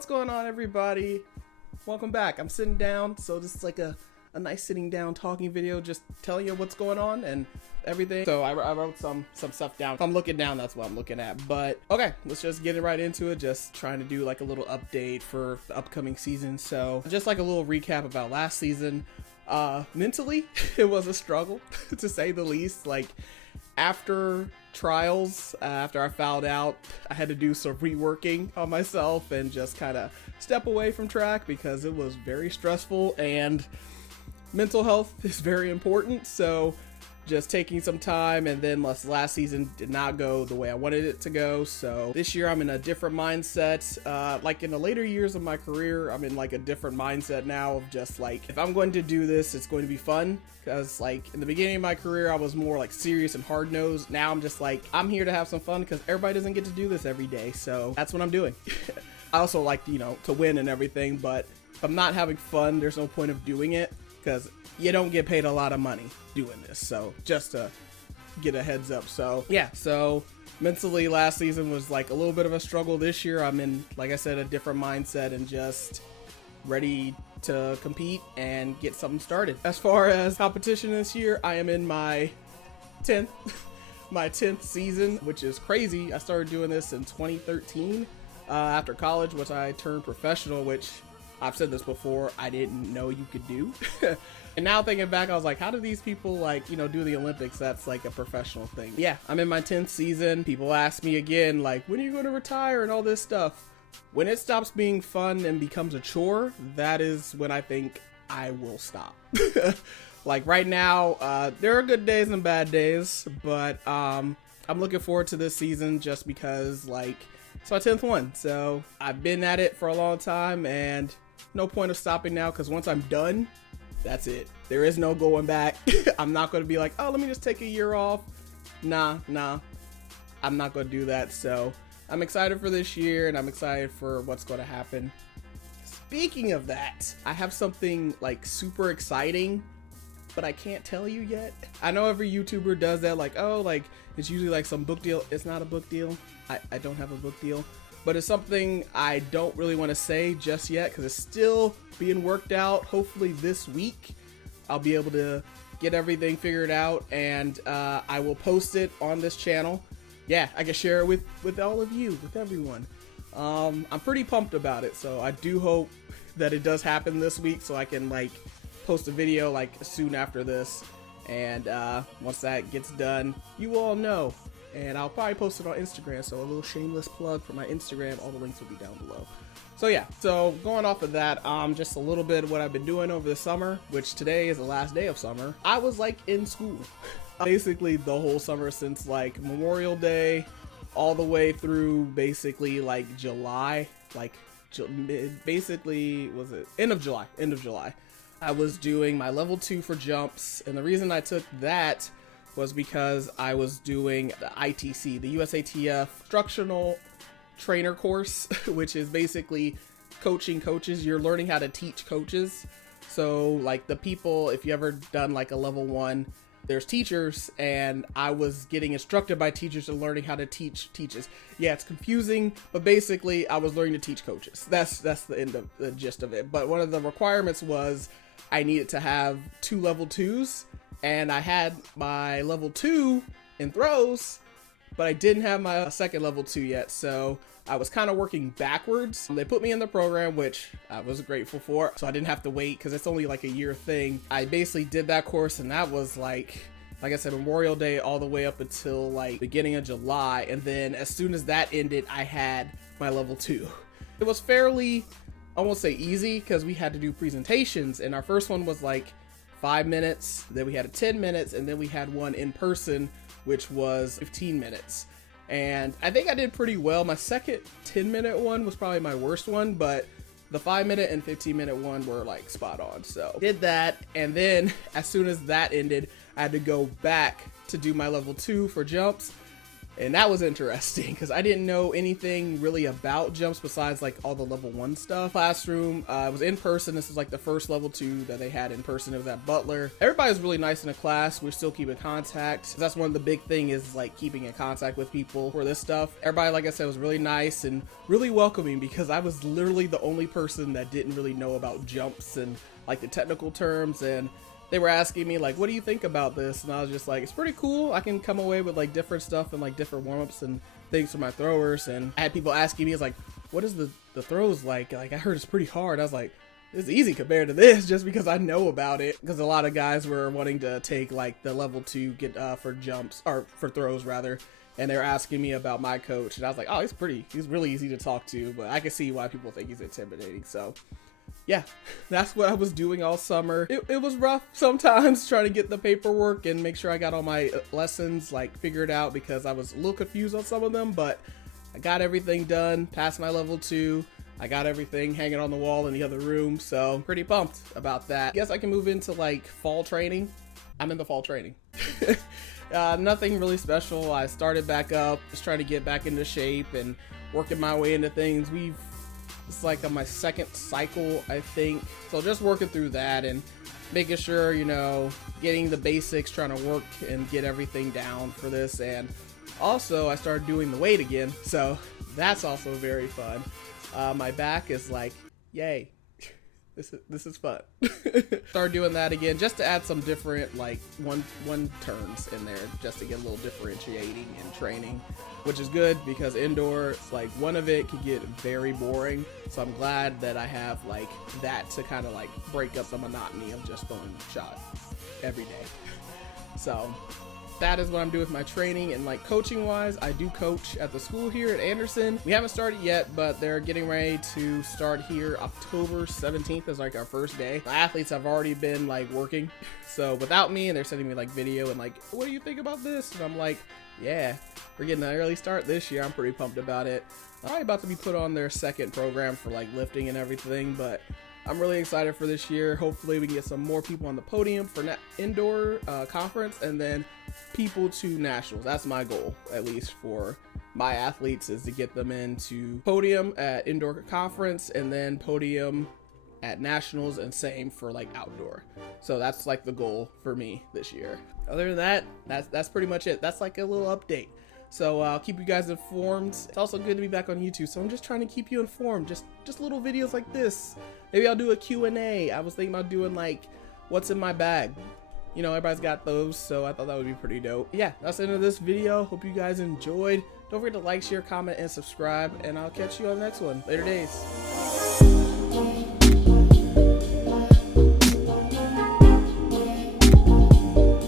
what's going on, everybody? Welcome back. I'm sitting down, so this is like a nice sitting down talking video, just telling you what's going on and everything. So I wrote some stuff down. If I'm looking down, that's what I'm looking at. But okay, let's just get right into it. Just trying to do like a little update for the upcoming season. So just like a little recap about last season. Mentally, it was a struggle to say the least. Like after trials, after I found out, I had to do some reworking on myself and just kind of step away from track because it was very stressful and mental health is very important. So just taking some time, and then last season did not go the way I wanted it to go. So this year I'm in a different mindset. Like in the later years of my career, I'm in like a different mindset now of just like, if I'm going to do this, it's going to be fun. Because like in the beginning of my career, I was more like serious and hard-nosed. Now I'm just like, I'm here to have some fun because everybody doesn't get to do this every day. So that's what I'm doing. I also like, to win and everything, but if I'm not having fun, there's no point of doing it because you don't get paid a lot of money doing this. So just to get a heads up. So yeah, so mentally last season was like a little bit of a struggle. This year I'm in, like I said, a different mindset and just ready to compete and get something started. As far as competition this year, I am in my 10th season, which is crazy. I started doing this in 2013 after college, which I turned professional, which I've said this before, I didn't know you could do. And now thinking back, I was like, how do these people do the Olympics? That's like a professional thing. Yeah, I'm in my 10th season. People ask me again, like, when are you going to retire and all this stuff? When it stops being fun and becomes a chore, that is when I think I will stop. Like right now, there are good days and bad days, but I'm looking forward to this season just because like it's my 10th one. So I've been at it for a long time and no point of stopping now, because once I'm done, that's it. There is no going back. I'm not going to be like, oh, let me just take a year off. Nah. I'm not going to do that. So I'm excited for this year and I'm excited for what's going to happen. Speaking of that, I have something like super exciting, but I can't tell you yet. I know every YouTuber does that, like, oh, like it's usually like some book deal. It's not a book deal. I don't have a book deal. But it's something I don't really want to say just yet because it's still being worked out. Hopefully this week I'll be able to get everything figured out, and I will post it on this channel. Yeah, I can share it with all of you, with everyone. I'm pretty pumped about it, so I do hope that it does happen this week so I can like post a video like soon after this. And once that gets done, you all know. And I'll probably post it on Instagram, so a little shameless plug for my Instagram. All the links will be down below. So yeah, so going off of that, just a little bit of what I've been doing over the summer, which today is the last day of summer. I was like in school basically the whole summer, since like Memorial Day all the way through basically like July, like basically was it end of July. I was doing my level 2 for jumps, and the reason I took that was because I was doing the ITC, the USATF instructional trainer course, which is basically coaching coaches. You're learning how to teach coaches. So like the people, if you ever done like a level 1, there's teachers, and I was getting instructed by teachers and learning how to teach teachers. Yeah, it's confusing, but basically I was learning to teach coaches. That's the end of the gist of it. But one of the requirements was I needed to have 2 level 2s. And I had my level 2 in throws, but I didn't have my second level 2 yet. So I was kind of working backwards. They put me in the program, which I was grateful for. So I didn't have to wait because it's only like a year thing. I basically did that course, and that was like I said, Memorial Day all the way up until like beginning of July. And then as soon as that ended, I had my level 2. It was fairly, I won't say easy, because we had to do presentations. And our first one was like 5 minutes, then we had a 10 minutes, and then we had one in person, which was 15 minutes. And I think I did pretty well. My second 10-minute one was probably my worst one, but the 5-minute and 15-minute one were like spot on. So did that, and then as soon as that ended, I had to go back to do my level 2 for jumps. And that was interesting because I didn't know anything really about jumps besides like all the level 1 stuff. Classroom, it was in person. This is like the first level 2 that they had in person. It was at Butler. Everybody was really nice in the class. We're still keeping contact. That's one of the big thing is like keeping in contact with people for this stuff. Everybody, like I said, was really nice and really welcoming because I was literally the only person that didn't really know about jumps and like the technical terms, and they were asking me like, what do you think about this? And I was just like, it's pretty cool. I can come away with like different stuff and like different warm-ups and things for my throwers. And I had people asking me, it's like, what is the throws like? Like I heard it's pretty hard. I was like, it's easy compared to this just because I know about it. Because a lot of guys were wanting to take like the level 2 get for jumps or for throws rather. And they were asking me about my coach. And I was like, oh, he's really easy to talk to, but I can see why people think he's intimidating. So yeah, that's what I was doing all summer. It was rough sometimes trying to get the paperwork and make sure I got all my lessons like figured out because I was a little confused on some of them, but I got everything done, passed my level 2. I got everything hanging on the wall in the other room, so pretty pumped about that. I guess I can move into like fall training. I'm in the fall training. Nothing really special. I started back up, just trying to get back into shape and working my way into things. It's like on my second cycle, I think. So just working through that and making sure, you know, getting the basics, trying to work and get everything down for this. And also I started doing the weight again. So that's also very fun. My back is like, yay. This is fun. Start doing that again just to add some different like one turns in there just to get a little differentiating and training, which is good because indoor like one of it could get very boring. So I'm glad that I have like that to kind of like break up the monotony of just throwing shot every day. So that is what I'm doing with my training. And like coaching wise, I do coach at the school here at Anderson. We haven't started yet, but they're getting ready to start here. October 17th is like our first day. The athletes have already been like working, so without me, and they're sending me like video and like, what do you think about this? And I'm like, yeah, we're getting an early start this year. I'm pretty pumped about it. I'm probably about to be put on their second program for like lifting and everything, but I'm really excited for this year. Hopefully we can get some more people on the podium for indoor conference and then people to nationals. That's my goal, at least for my athletes, is to get them into podium at indoor conference and then podium at nationals, and same for like outdoor. So that's like the goal for me this year. Other than that, that's pretty much it. That's like a little update. So I'll keep you guys informed. It's also good to be back on YouTube, so I'm just trying to keep you informed. Just little videos like this. Maybe I'll do a Q&A. I was thinking about doing like, what's in my bag? You know, everybody's got those, so I thought that would be pretty dope. Yeah, that's the end of this video. Hope you guys enjoyed. Don't forget to like, share, comment, and subscribe, and I'll catch you on the next one. Later days.